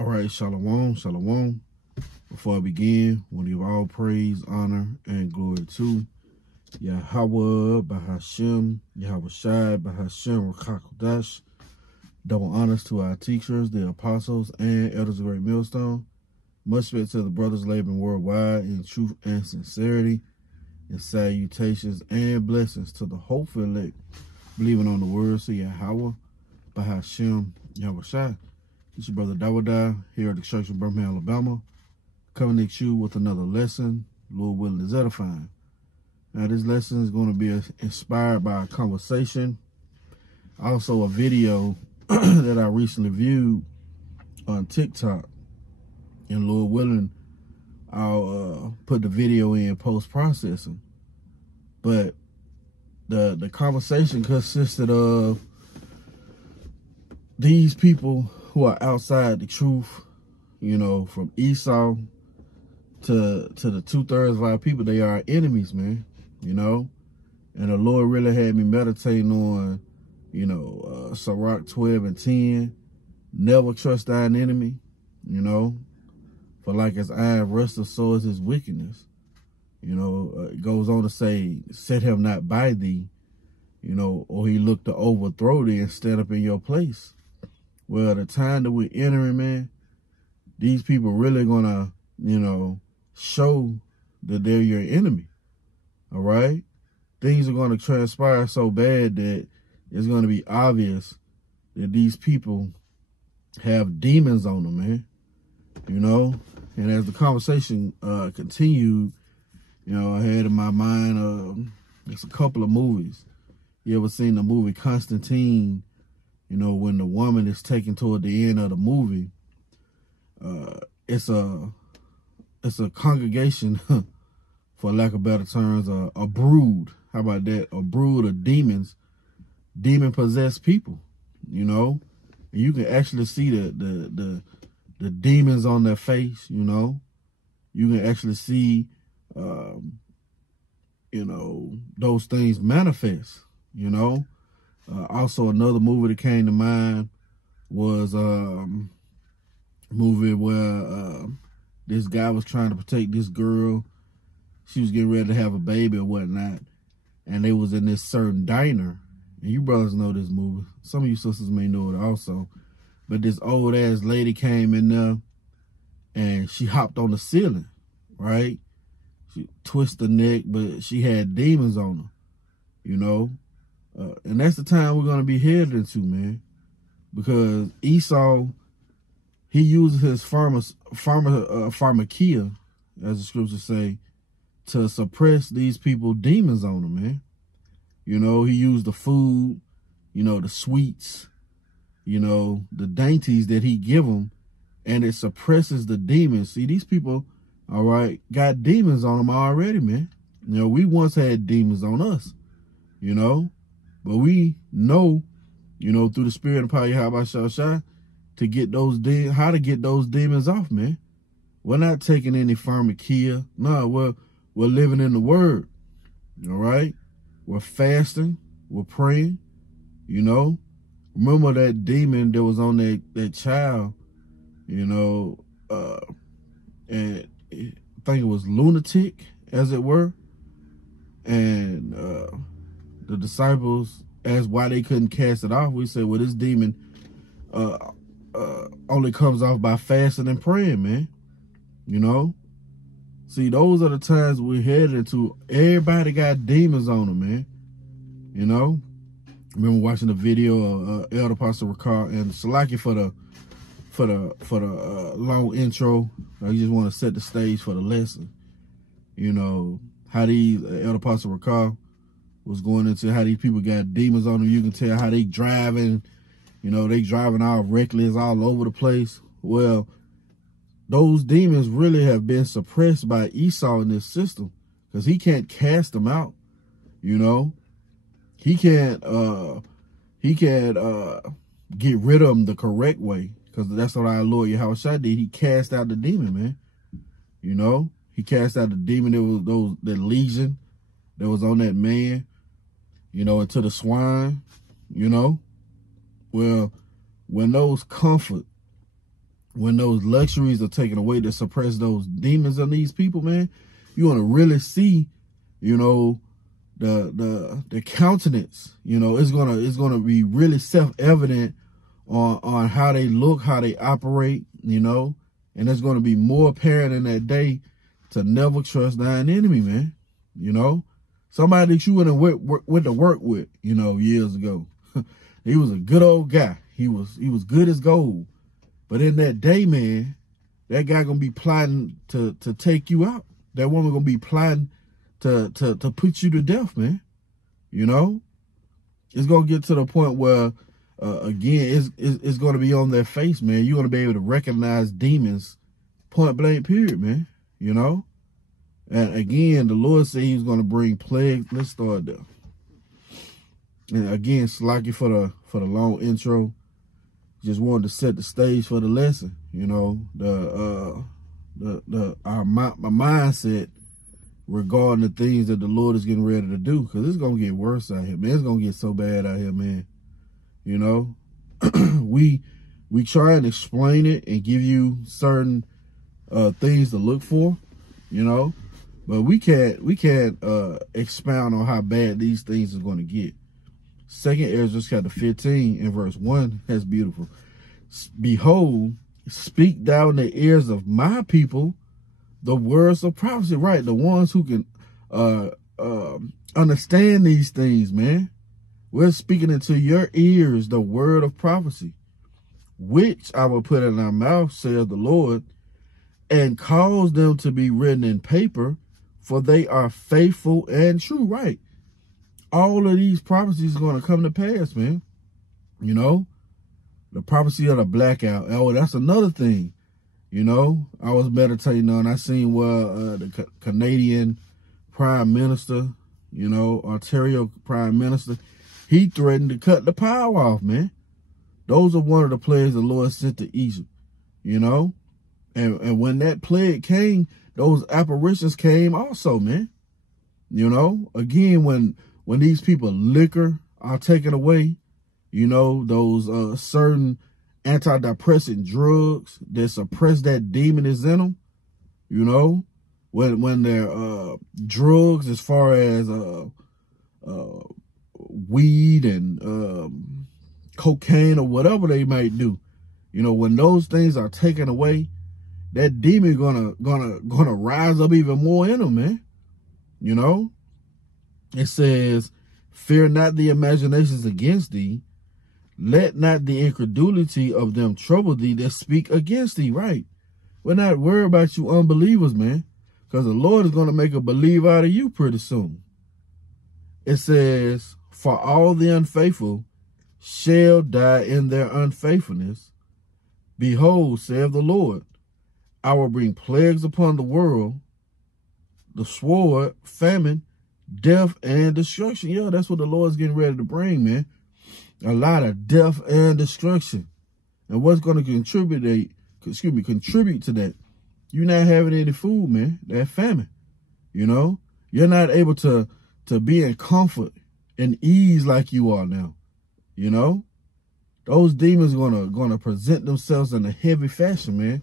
All right, shalom, shalom. Before I begin, I want to give all praise, honor, and glory to Yahawah, Sham, Yahawashi, Sham, Rawchaa, Qadash. Double honors to our teachers, the apostles, and elders of Great Millstone. Much respect to the brothers laboring worldwide in truth and sincerity, and salutations and blessings to the hopeful elect, believing on the words of Yahawah, Sham, Yahawashi. It's your brother Yahawah here at the Church of Birmingham, Alabama, coming at you with another lesson, Lord willing, is edifying. Now, this lesson is going to be inspired by a conversation, also a video that I recently viewed on TikTok. And Lord willing, I'll put the video in post-processing. But the conversation consisted of these people who are outside the truth, you know, from Esau to the 2/3 of our people. They are our enemies, man, you know. And the Lord really had me meditating on, you know, Sirach 12 and 10. Never trust thine enemy, you know. For like as iron rusteth, so is his wickedness. You know, it goes on to say, set him not by thee, you know, or he look to overthrow thee and stand up in your place. Well, the time that we're entering, man, these people really gonna, you know, show that they're your enemy. All right? Things are gonna transpire so bad that it's gonna be obvious that these people have demons on them, man. You know? And as the conversation continued, you know, I had in my mind there's a couple of movies. You ever seen the movie Constantine? You know, when the woman is taken toward the end of the movie, it's a congregation, for lack of better terms, a brood. How about that? A brood of demons, demon-possessed people. You know, and you can actually see the demons on their face. You know, you can actually see, you know, those things manifest. You know. Also, another movie that came to mind was a movie where this guy was trying to protect this girl. She was getting ready to have a baby or whatnot, and they was in this certain diner. And you brothers know this movie. Some of you sisters may know it also. But this old-ass lady came in there, and she hopped on the ceiling, right? She twisted her neck, but she had demons on her, you know? And that's the time we're going to be headed into, man. Because Esau, he uses his pharmakia, as the scriptures say, to suppress these people demons on them, man. You know, he used the food, you know, the sweets, you know, the dainties that he give them, and it suppresses the demons. See, these people, all right, got demons on them already, man. You know, we once had demons on us, you know. But we know, you know, through the spirit and power of Yahawashi, to get those how to get those demons off, man. We're not taking any pharmakia. No, we're living in the word. All right? We're fasting. We're praying. You know? Remember that demon that was on that child, you know, and I think it was lunatic, as it were. And the disciples asked why they couldn't cast it off. We said, well, this demon only comes off by fasting and praying, man. You know? See, those are the times we're headed into. Everybody got demons on them, man. You know? I remember watching the video of Elder Pastor Rawchaa and Salaki for the long intro. I just want to set the stage for the lesson. You know, how these Elder Pastor Rawchaa was going into how these people got demons on them. You can tell how they driving, you know, they driving all reckless all over the place. Well, those demons really have been suppressed by Esau in this system because he can't cast them out, you know. He can't get rid of them the correct way, because that's what our Lord Yahawashi did. He cast out the demon, man. You know, he cast out the demon that legion that was on that man, you know, into the swine, you know. Well, when those comfort, when those luxuries are taken away to suppress those demons on these people, man, you want to really see, you know, the countenance, you know, it's gonna be really self-evident on how they look, how they operate, you know, and it's gonna be more apparent in that day to never trust thine enemy, man. You know, somebody that you went to work with, you know, years ago. He was a good old guy. He was good as gold. But in that day, man, that guy gonna be plotting to take you out. That woman gonna be plotting to put you to death, man. You know, it's gonna get to the point where, again, it's gonna be on their face, man. You're gonna be able to recognize demons, point blank, period, man. You know, and again, the Lord said He was gonna bring plagues. Let's start there. And again, slacky for the long intro. Just wanted to set the stage for the lesson. You know, my mindset regarding the things that the Lord is getting ready to do, because it's gonna get worse out here, man. It's gonna get so bad out here, man. You know, we try and explain it and give you certain things to look for, you know, but we can't expound on how bad these things are going to get. 2nd Ezra chapter 15 and verse 1, that's beautiful. Behold, speak thou in the ears of my people the words of prophecy, right? The ones who can understand these things, man. We're speaking into your ears the word of prophecy, which I will put in our mouth, saith the Lord, and cause them to be written in paper, for they are faithful and true, right? All of these prophecies are going to come to pass, man. You know, the prophecy of the blackout. Oh, that's another thing. You know, I was meditating on, I seen where the Canadian Prime Minister, you know, Ontario Prime Minister, he threatened to cut the power off, man. Those are one of the plagues the Lord sent to Egypt, you know. And when that plague came, those apparitions came also, man. You know, again, when these people liquor are taken away, you know, those certain antidepressant drugs that suppress that demon is in them, you know, when they're drugs as far as weed and cocaine or whatever they might do, you know, when those things are taken away, that demon gonna rise up even more in them, man. You know, it says, fear not the imaginations against thee. Let not the incredulity of them trouble thee that speak against thee, right? We're not worried about you unbelievers, man, because the Lord is going to make a believer out of you pretty soon. It says, for all the unfaithful shall die in their unfaithfulness. Behold, saith the Lord, I will bring plagues upon the world, the sword, famine, death, and destruction. Yeah, that's what the Lord's getting ready to bring, man. A lot of death and destruction. And what's going to contribute to that? You're not having any food, man. That famine. You know, you're not able to be in comfort and ease like you are now. You know, those demons gonna present themselves in a heavy fashion, man.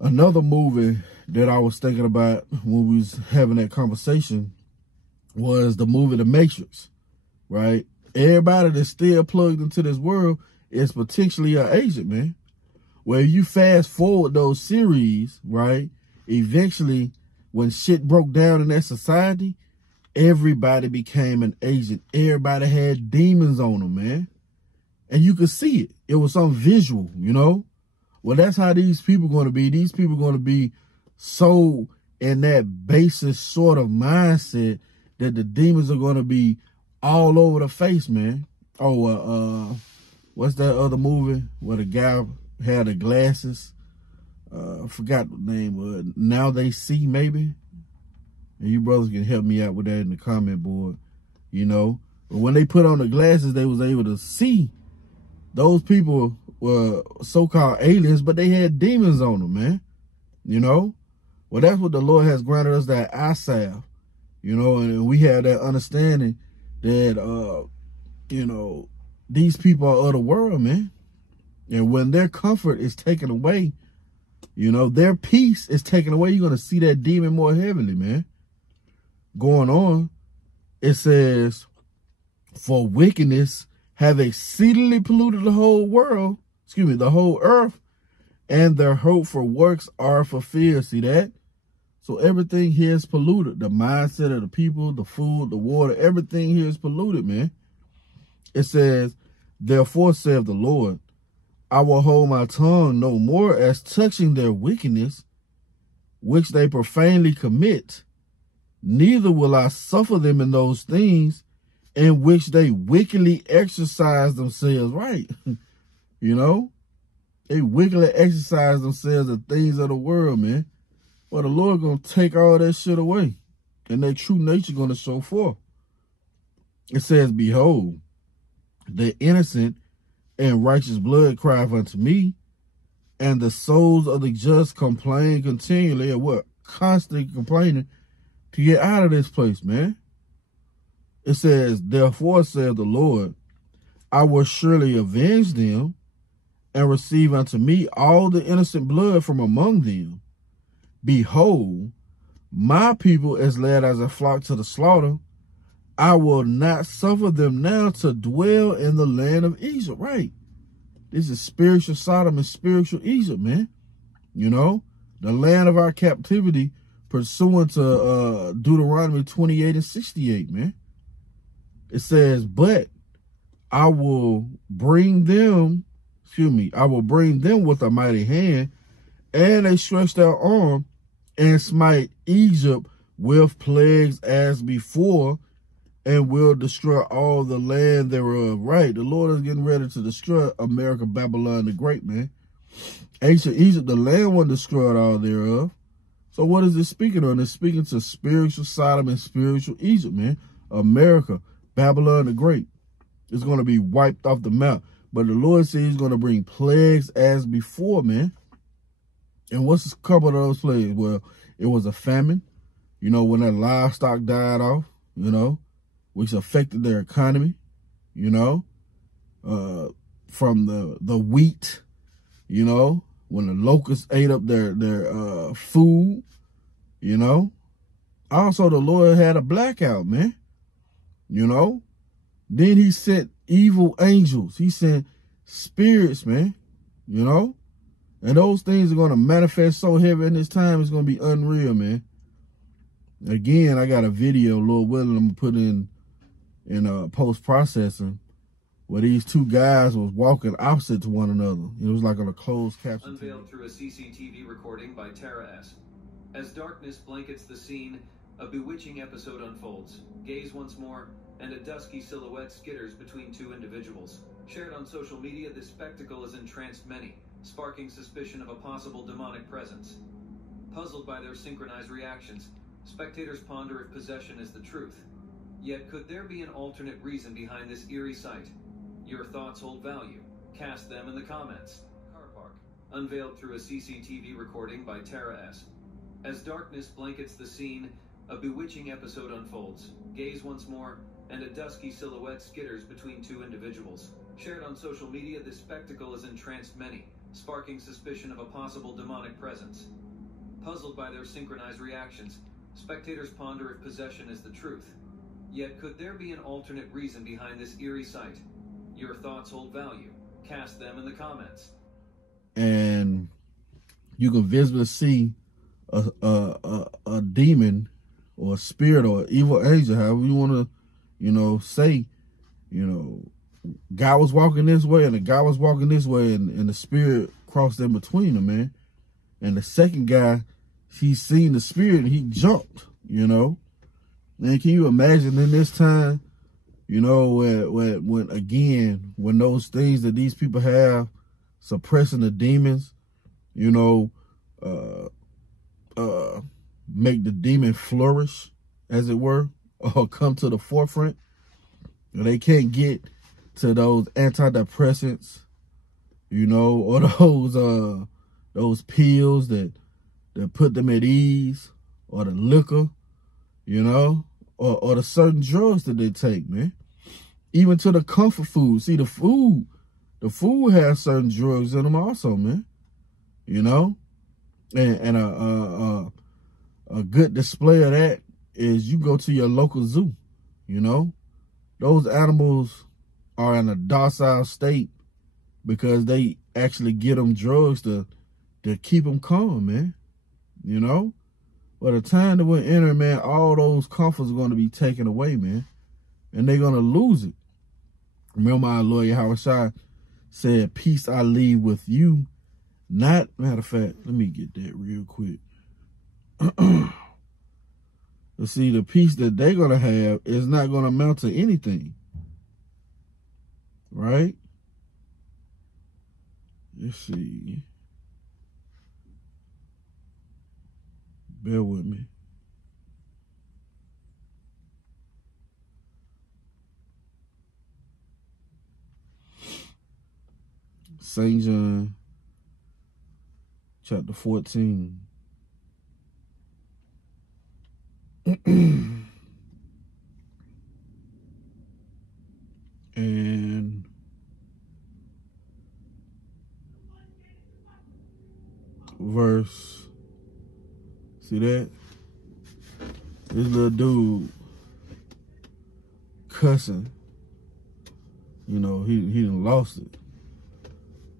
Another movie that I was thinking about when we was having that conversation was the movie The Matrix, right? Everybody that's still plugged into this world is potentially an agent, man. Where you fast forward those series, right? Eventually, when shit broke down in that society, everybody became an agent. Everybody had demons on them, man. And you could see it. It was some visual, you know? Well, that's how these people are going to be. These people are going to be so in that basis sort of mindset that the demons are going to be all over the face, man. Oh, what's that other movie where the guy had the glasses? I forgot the name. Now They See, maybe? And you brothers can help me out with that in the comment board, you know. But when they put on the glasses, they was able to see. Those people were so-called aliens, but they had demons on them, man. You know? Well, that's what the Lord has granted us, that eye salve. You know, and we have that understanding that, you know, these people are of the world, man. And when their comfort is taken away, you know, their peace is taken away, you're going to see that demon more heavily, man. Going on, it says, for wickedness have exceedingly polluted the whole world, the whole earth, and their hope for works are fulfilled. See that? So everything here is polluted. The mindset of the people, the food, the water, everything here is polluted, man. It says, therefore saith the Lord, I will hold my tongue no more as touching their wickedness, which they profanely commit. Neither will I suffer them in those things in which they wickedly exercise themselves. Right. You know, they wickedly exercise themselves in things of the world, man. Well, the Lord going to take all that shit away, and their true nature going to show forth. It says, behold, the innocent and righteous blood crieth unto me, and the souls of the just complain continually. And what? Constantly complaining to get out of this place, man. It says, therefore saith the Lord, I will surely avenge them, and receive unto me all the innocent blood from among them. Behold, my people is led as a flock to the slaughter. I will not suffer them now to dwell in the land of Egypt. Right. This is spiritual Sodom and spiritual Egypt, man. You know, the land of our captivity pursuant to Deuteronomy 28 and 68, man. It says, but I will bring them, I will bring them with a mighty hand and a stretched out arm, and smite Egypt with plagues as before, and will destroy all the land thereof. Right, the Lord is getting ready to destroy America, Babylon the Great, man. Ancient Egypt, the land wasn't destroyed all thereof. So what is it speaking on? It's speaking to spiritual Sodom and spiritual Egypt, man. America, Babylon the Great, is going to be wiped off the map. But the Lord says he's going to bring plagues as before, man. And what's a couple of those plagues? Well, it was a famine, you know, when that livestock died off, you know, which affected their economy, you know, from the wheat, you know, when the locusts ate up their food, you know. Also, the Lord had a blackout, man, you know. Then he sent evil angels. He sent spirits, man, you know. And those things are going to manifest so heavy in this time, it's going to be unreal, man. Again, I got a video, Lord willing, I'm going to put in post-processing, where these two guys was walking opposite to one another. It was like on a closed caption. Unveiled through a CCTV recording by Tara S. As darkness blankets the scene, a bewitching episode unfolds. Gaze once more, and a dusky silhouette skitters between two individuals. Shared on social media, this spectacle has entranced many, sparking suspicion of a possible demonic presence. Puzzled by their synchronized reactions, spectators ponder if possession is the truth. Yet could there be an alternate reason behind this eerie sight? Your thoughts hold value. Cast them in the comments. Car park. Unveiled through a CCTV recording by Tara S. As darkness blankets the scene, a bewitching episode unfolds. Gaze once more, and a dusky silhouette skitters between two individuals. Shared on social media, this spectacle has entranced many, sparking suspicion of a possible demonic presence. Puzzled by their synchronized reactions, spectators ponder if possession is the truth. Yet could there be an alternate reason behind this eerie sight? Your thoughts hold value. Cast them in the comments. And you can visibly see a demon or a spirit or an evil angel, however you want to, you know, say, you know, guy was walking this way and the guy was walking this way, and the spirit crossed in between them, man. And the second guy, he seen the spirit and he jumped, you know. Man, can you imagine in this time, you know, when those things that these people have, suppressing the demons, you know, make the demon flourish, as it were, or come to the forefront. They can't get to those antidepressants, you know, or those pills that put them at ease, or the liquor, you know, or the certain drugs that they take, man. Even to the comfort food. See, the food the food has certain drugs in them also, man. You know? And a good display of that is you go to your local zoo, you know? Those animals are in a docile state because they actually get them drugs to keep them calm, man. You know? By the time that we're entering, man, all those comforts are going to be taken away, man. And they're going to lose it. Remember our Lord Yahawashi said, peace I leave with you. Not, matter of fact, let me get that real quick. Let's see, the peace that they're going to have is not going to amount to anything. Right? Let's see. Bear with me. St. John, chapter 14. And verse, see that? This little dude cussing. You know, he done lost it.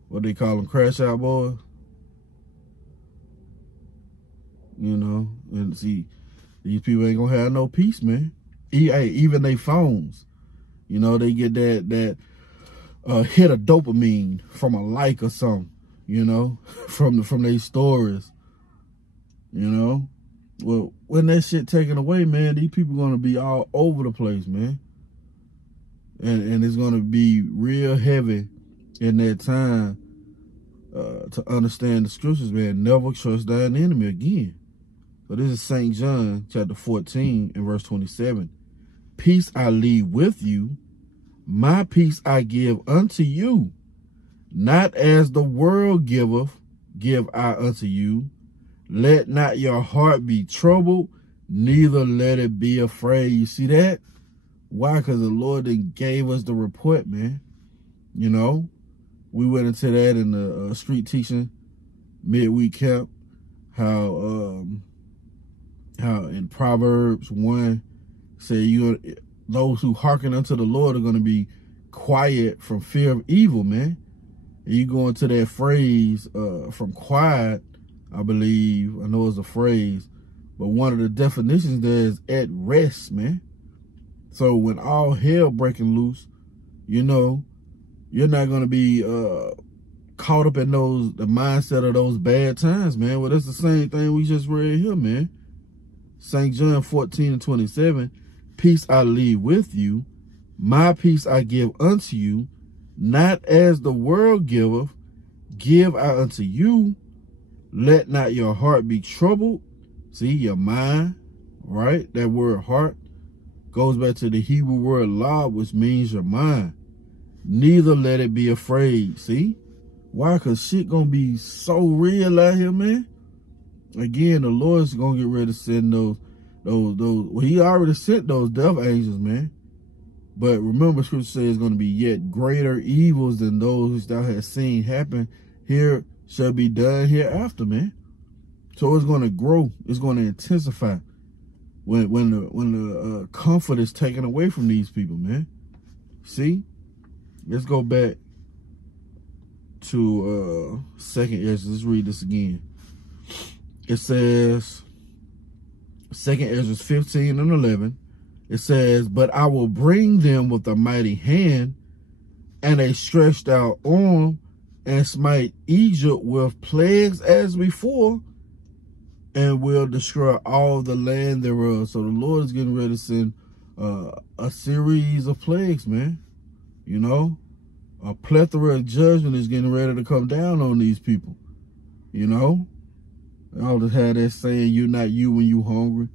What they call them, crash out boys. You know, and see, these people ain't gonna have no peace, man. Even they phones, you know, they get that hit of dopamine from a like or something, you know, from their stories, you know. Well, when that shit taken away, man, these people gonna be all over the place, man. And it's gonna be real heavy in that time to understand the scriptures, man. Never trust thine enemy again. So this is St. John chapter 14 and verse 27. Peace I leave with you, my peace I give unto you. Not as the world giveth, give I unto you. Let not your heart be troubled, neither let it be afraid. You see that? Why? Because the Lord then gave us the report, man. You know, we went into that in the street teaching midweek camp, how in Proverbs 1 say those who hearken unto the Lord are going to be quiet from fear of evil, man. And you go into that phrase from quiet, I believe, I know it's a phrase, but one of the definitions there is at rest, man. So when all hell breaking loose, you know, you're not going to be caught up in the mindset of those bad times, man. Well, that's the same thing we just read here, man. St. John 14 and 27, peace I leave with you, my peace I give unto you, not as the world giveth, give I unto you. Let not your heart be troubled. See, your mind, right? That word heart goes back to the Hebrew word lab, which means your mind. Neither let it be afraid. See? Why? Because shit gonna be so real out here, man. Again, the Lord's gonna get ready to send those, well, he already sent those death angels, man. But remember, scripture says it's gonna be yet greater evils than those thou hast seen happen here shall be done hereafter, man. So it's gonna grow, it's gonna intensify when the comfort is taken away from these people, man. See? Let's go back to 2nd Ezra. Let's read this again. It says, 2nd Ezra 15 and 11, it says, but I will bring them with a mighty hand and a stretched out arm, and smite Egypt with plagues as before, and will destroy all the land thereof. So the Lord is getting ready to send a series of plagues, man. You know, a plethora of judgment is getting ready to come down on these people. You know, I always had that saying, you're not you when you hungry.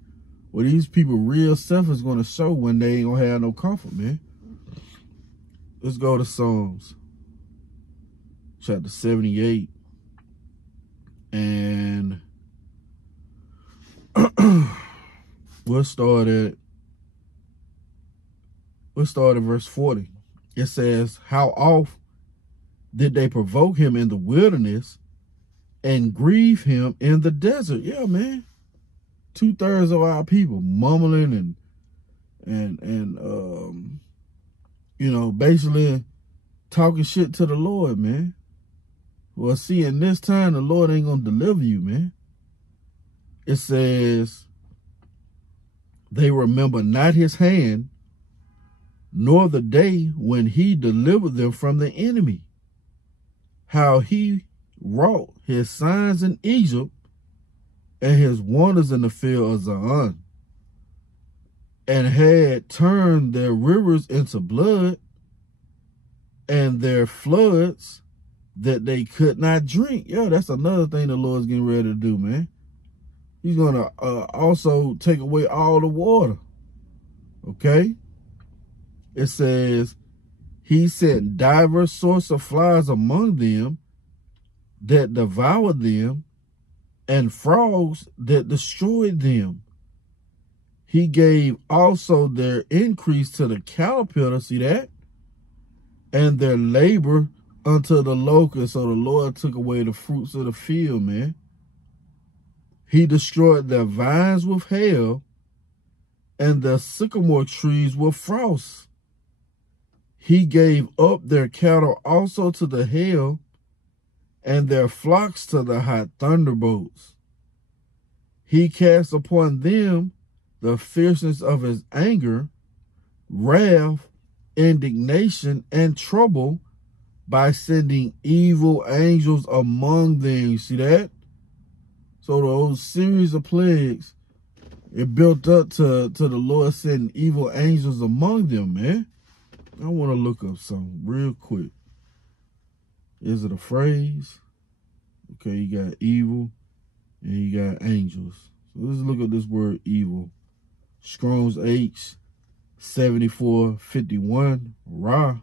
Well, these people real self is going to show when they ain't going to have no comfort, man. Let's go to Psalms chapter 78. And we'll start at verse 40. It says, how oft did they provoke him in the wilderness and grieve him in the desert. Yeah, man. 2/3 of our people mumbling and you know, basically talking shit to the Lord, man. Well, see, in this time, the Lord ain't gonna deliver you, man. It says, they remember not his hand, nor the day when he delivered them from the enemy, how he wrought his signs in Egypt and his wonders in the field of Zion, and had turned their rivers into blood and their floods that they could not drink. Yeah, that's another thing the Lord's getting ready to do, man. He's going to also take away all the water. Okay? It says, he sent diverse sorts of flies among them that devoured them, and frogs that destroyed them. He gave also their increase to the caterpillar, see that? And their labor unto the locust. So the Lord took away the fruits of the field, man. He destroyed their vines with hail, and their sycamore trees with frost. He gave up their cattle also to the hail, and their flocks to the hot thunderbolts. He cast upon them the fierceness of his anger, wrath, indignation, and trouble by sending evil angels among them. You see that? So those series of plagues, it built up to the Lord sending evil angels among them, man. I want to look up something real quick. Is it a phrase? Okay, you got evil and you got angels. So let's look at this word evil. Strong's H 7451 Ra.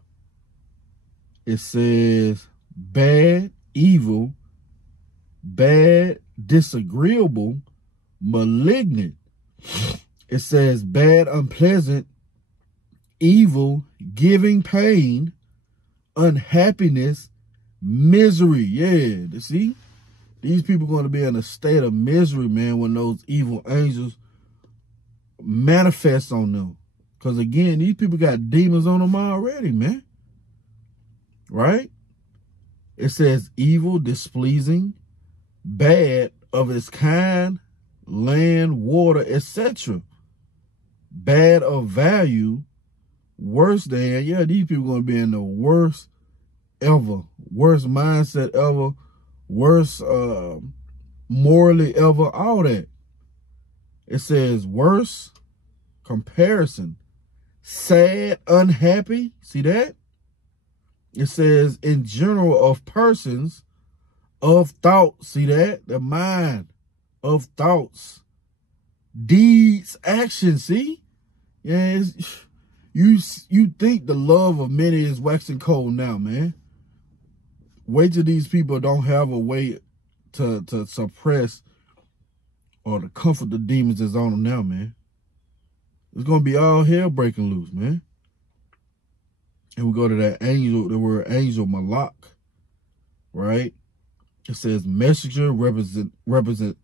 It says bad, evil, bad, disagreeable, malignant. It says bad, unpleasant, evil, giving pain, unhappiness, misery. Yeah, see? These people are going to be in a state of misery, man, when those evil angels manifest on them. Because, again, these people got demons on them already, man. Right? It says evil, displeasing, bad, of its kind, land, water, etc. Bad of value, worse than. Yeah, these people are going to be in the worst ever. Worst mindset ever. Worst morally ever. All that. It says worse, comparison, sad, unhappy. See that? It says in general of persons, of thoughts. See that? The mind, of thoughts, deeds, actions. See? Yeah, you think the love of many is waxing cold now, man. Wait till these people don't have a way to suppress or to comfort the demons that's on them now, man. It's going to be all hell breaking loose, man. And we go to that angel, the word angel, malak, right? It says messenger, representative,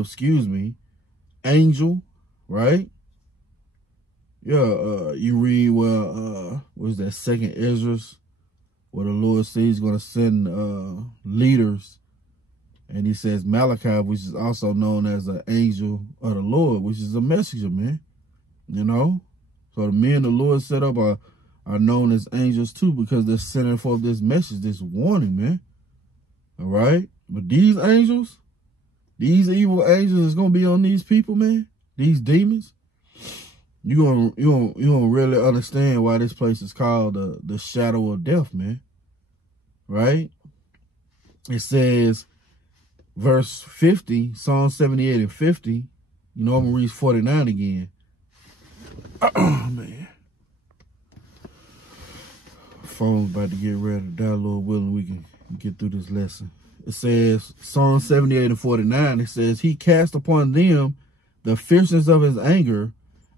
excuse me, angel, right? Yeah, you read, well, what is that, 2nd Ezra, where the Lord says he's going to send leaders. And he says Malachi, which is also known as an angel of the Lord, which is a messenger, man. You know? So the men the Lord set up are known as angels too, because they're sending forth this message, this warning, man. All right? But these angels, these evil angels is going to be on these people, man. These demons. You gonna really understand why this place is called the shadow of death, man. Right? It says, verse 50, Psalm 78 and 50. You know, I'm going to read 49 again. Oh, man. Phone's about to get ready to die, Lord willing, we can get through this lesson. It says, Psalm 78 and 49, it says, he cast upon them the fierceness of his anger,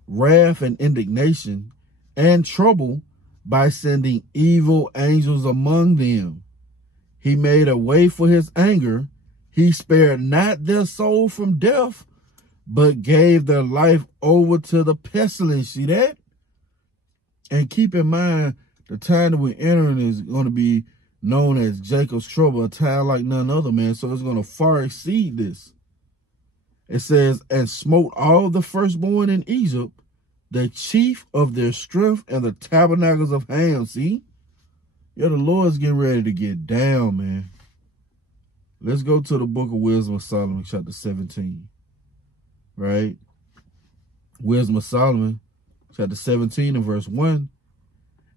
wrath and indignation, and trouble by sending evil angels among them. He made a way for his anger. He spared not their soul from death, but gave their life over to the pestilence. See that? And keep in mind, the time that we're entering is going to be known as Jacob's trouble, a time like none other, man. So it's going to far exceed this. It says, and smote all the firstborn in Egypt, the chief of their strength, and the tabernacles of Ham. See? Yeah, the Lord's getting ready to get down, man. Let's go to the book of Wisdom of Solomon, chapter 17. Right? Wisdom of Solomon, chapter 17 and verse 1.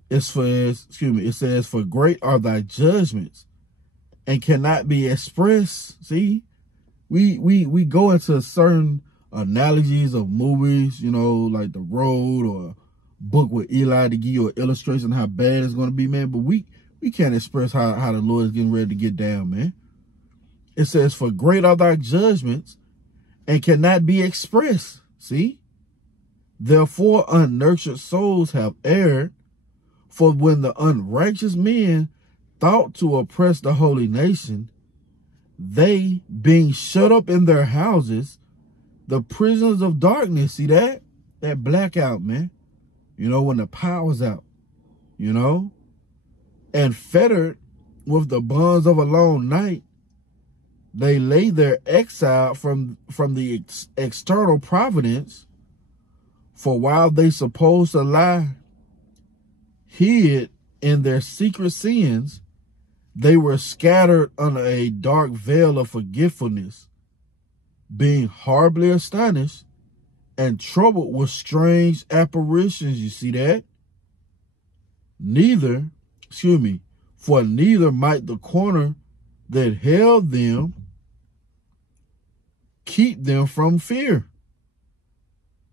It says, for great are thy judgments and cannot be expressed. See? We go into certain analogies of movies, you know, like The Road or a book with Eli to give you an illustration of how bad it's going to be, man. But we can't express how the Lord is getting ready to get down, man. It says, for great are thy judgments and cannot be expressed. See? Therefore, unnurtured souls have erred. For when the unrighteous men thought to oppress the holy nation, they, being shut up in their houses, the prisoners of darkness, see that? That blackout, man. You know, when the power's out, you know? And fettered with the bonds of a long night, they lay their exile from the external providence. For while they supposed to lie hid in their secret sins, they were scattered under a dark veil of forgetfulness, being horribly astonished and troubled with strange apparitions. You see that? For neither might the corner that held them keep them from fear,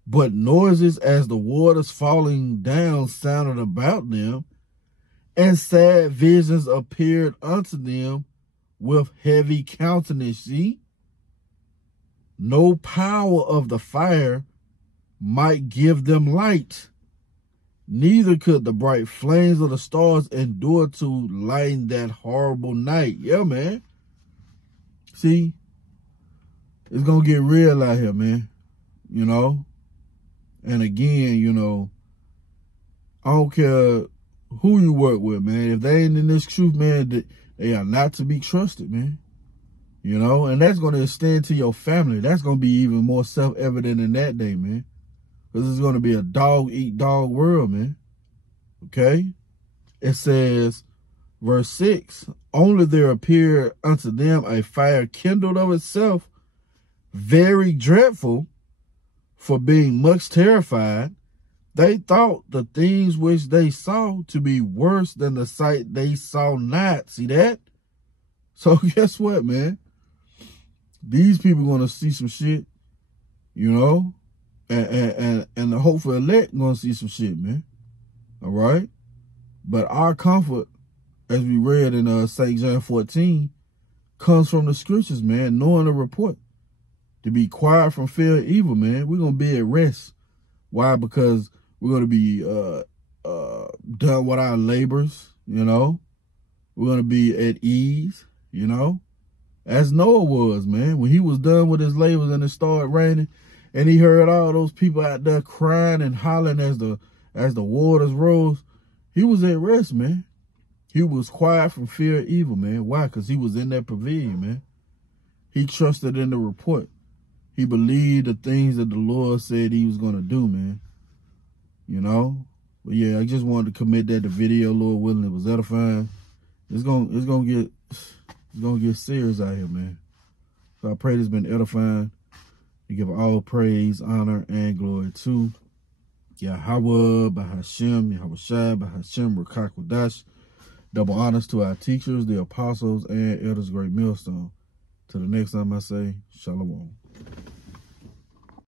but noises as the waters falling down sounded about them, and sad visions appeared unto them with heavy countenance. See? No power of the fire might give them light, neither could the bright flames of the stars endure to lighten that horrible night. Yeah, man. See? It's going to get real out here, man. You know? And again, you know, I don't care who you work with, man. If they ain't in this truth, man, they are not to be trusted, man. You know, and that's going to extend to your family. That's going to be even more self-evident in that day, man. Because it's going to be a dog-eat-dog world, man. Okay? It says, verse 6, only there appeared unto them a fire kindled of itself, very dreadful, for being much terrified, they thought the things which they saw to be worse than the sight they saw not. See that? So guess what, man? These people going to see some shit, you know, and the hopeful elect going to see some shit, man. All right? But our comfort, as we read in St. John 14, comes from the scriptures, man, knowing the report. To be quiet from fear of evil, man. We're going to be at rest. Why? Because we're going to be done with our labors, you know. We're going to be at ease, you know. As Noah was, man. When he was done with his labors and it started raining, and he heard all those people out there crying and hollering as the waters rose, he was at rest, man. He was quiet from fear of evil, man. Why? Because he was in that pavilion, man. He trusted in the report. He believed the things that the Lord said he was going to do, man. You know? But yeah, I just wanted to commit that to video, Lord willing. It was edifying. It's gonna get serious out here, man. So I pray it's been edifying. We give all praise, honor, and glory to Yahawah, Bahashem, Yahawashi, Bahashem, Rawchaa, Qadash. Double honors to our teachers, the apostles, and elders, great millstone. Till the next time I say, Shalom.